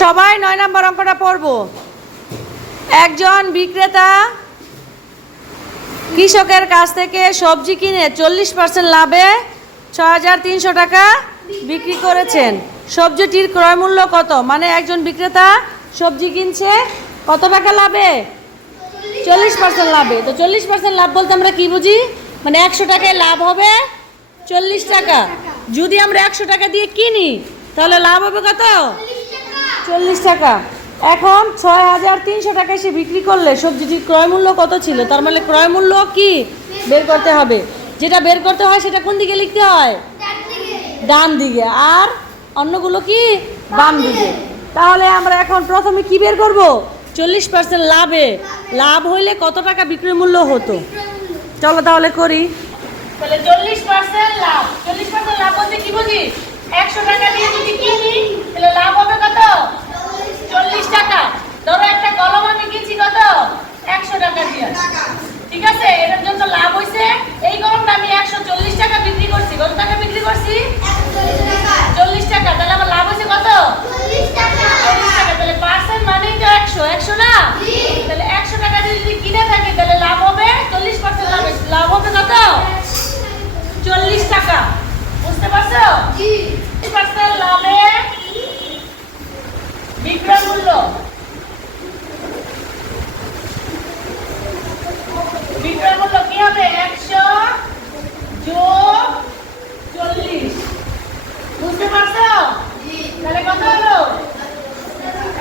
সবাই 9 নম্বর অঙ্কটা পড়বো। একজন বিক্রেতা কৃষকের কাছ থেকে সবজি কিনে 40% লাভে 6,300 টাকা বিক্রি করেছেন। সবজিটির ক্রয় মূল্য কত? মানে একজন বিক্রেতা সবজি কিনছে কত টাকা লাভে? 40% লাভে। তো 40% লাভ বলতে আমরা কি বুঝি? মানে 100 টাকায় লাভ হবে 40 টাকা। যদি আমরা 100 টাকা দিয়ে কিনি তাহলে লাভ হবে কত? 40 টাকা। এখন 6,300 টাকায় সে বিক্রি করলে সবজিটির ক্রয় মূল্য কত ছিল? তার মানে ক্রয় মূল্য কি বের করতে হবে। যেটা বের করতে হয় সেটা কোন দিকে লিখতে হয়? ডান দিকে। আর অন্যগুলো কি বাম দিকে। তাহলে আমরা এখন প্রথমে কি বের করব? 40% লাভে লাভ হইলে কত টাকা বিক্রয় মূল্য হতো। চলো তাহলে করি। তাহলে 40% লাভ, 40% লাভ বলতে কি বুঝি? 100 টাকা দিয়ে যদি কিনি তাহলে লাভ হবে কত? 40 টাকা। ধরো একটা কলম আমি কিনছি কত? 100 টাকা দিয়ে। ঠিক আছে, এটার জন্য লাভ হইছে এই কলমটা আমি 140 টাকা বিক্রি করছি। কত টাকা বিক্রি করছি? 40 টাকা। তাহলে আমার লাভ হইছে কত? 40 টাকা। 40 টাকা। তাহলে পার্সেন্ট মানেই তো 100, 100 না? তাহলে 100 টাকা দিয়ে যদি কিনে থাকি তাহলে লাভ হবে 40% লাভ হবে কত? 40 টাকা। বুঝতে পারছো? জি। 40% লাভে বিক্রয় মূল্য, বিক্রয় মূল্য কি হবে? 100 যোগ 40। বুঝতে পারছো? জি। তাহলে কত হলো?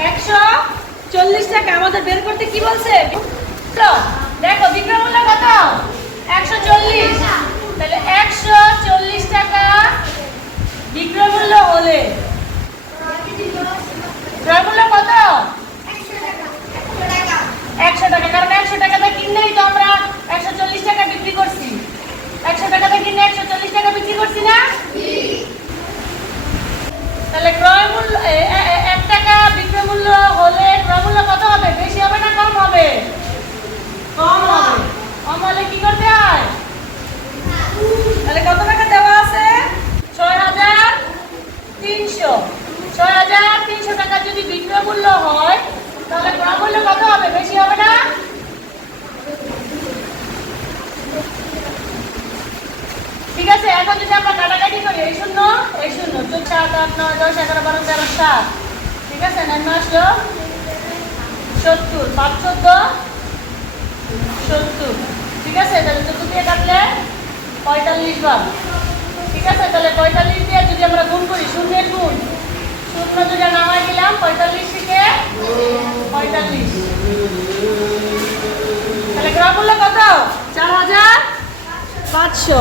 140 টাকা। আমাদের বের করতে কি বলছে? দেখো বিক্রয় মূল্য কত? 140। তাহলে 140 টাকা বিক্রয় মূল্য হলে ক্রয় মূল্য কত? 100 টাকা। কারণ 100 টাকাতে কিনলেই তো আমরা 140 টাকা বিক্রি করছি। 100 টাকাতে কিনে 140 টাকা বিক্রি করছি না? তাহলে ক্রয় মূল্য 1 টাকা বিক্রয় মূল্য হলে ক্রয় মূল্য কত হবে? বেশি হবে না কম হবে? কম হবে। কম হলে কি করতে হয়? তাহলে কত টাকা দেওয়া আছে? 6,300। 6,300 টাকা যদি বিক্রয় মূল্য হয় তাহলে ক্রয় মূল্য কত হবে? বেশি হবে না? ঠিক আছে, এখন যদি আমরা কাটাকাটি করি, এই শূন্য এই শূন্য, 4, 7, 8, 9, 10, 11, 12, 13, 7। ঠিক আছে, 9 আসলো 70, 5, 14, 70। ঠিক আছে, তাহলে 14 দিয়ে কাটলে 45 বার। ঠিক আছে, তাহলে 45 দিয়ে যদি আমরা গুণ করি, শূন্যের গুণ, শূন্য দুটা নামাই দিলাম, 45 থেকে 45। তাহলে ক্রয় মূল্য কত? 4,500।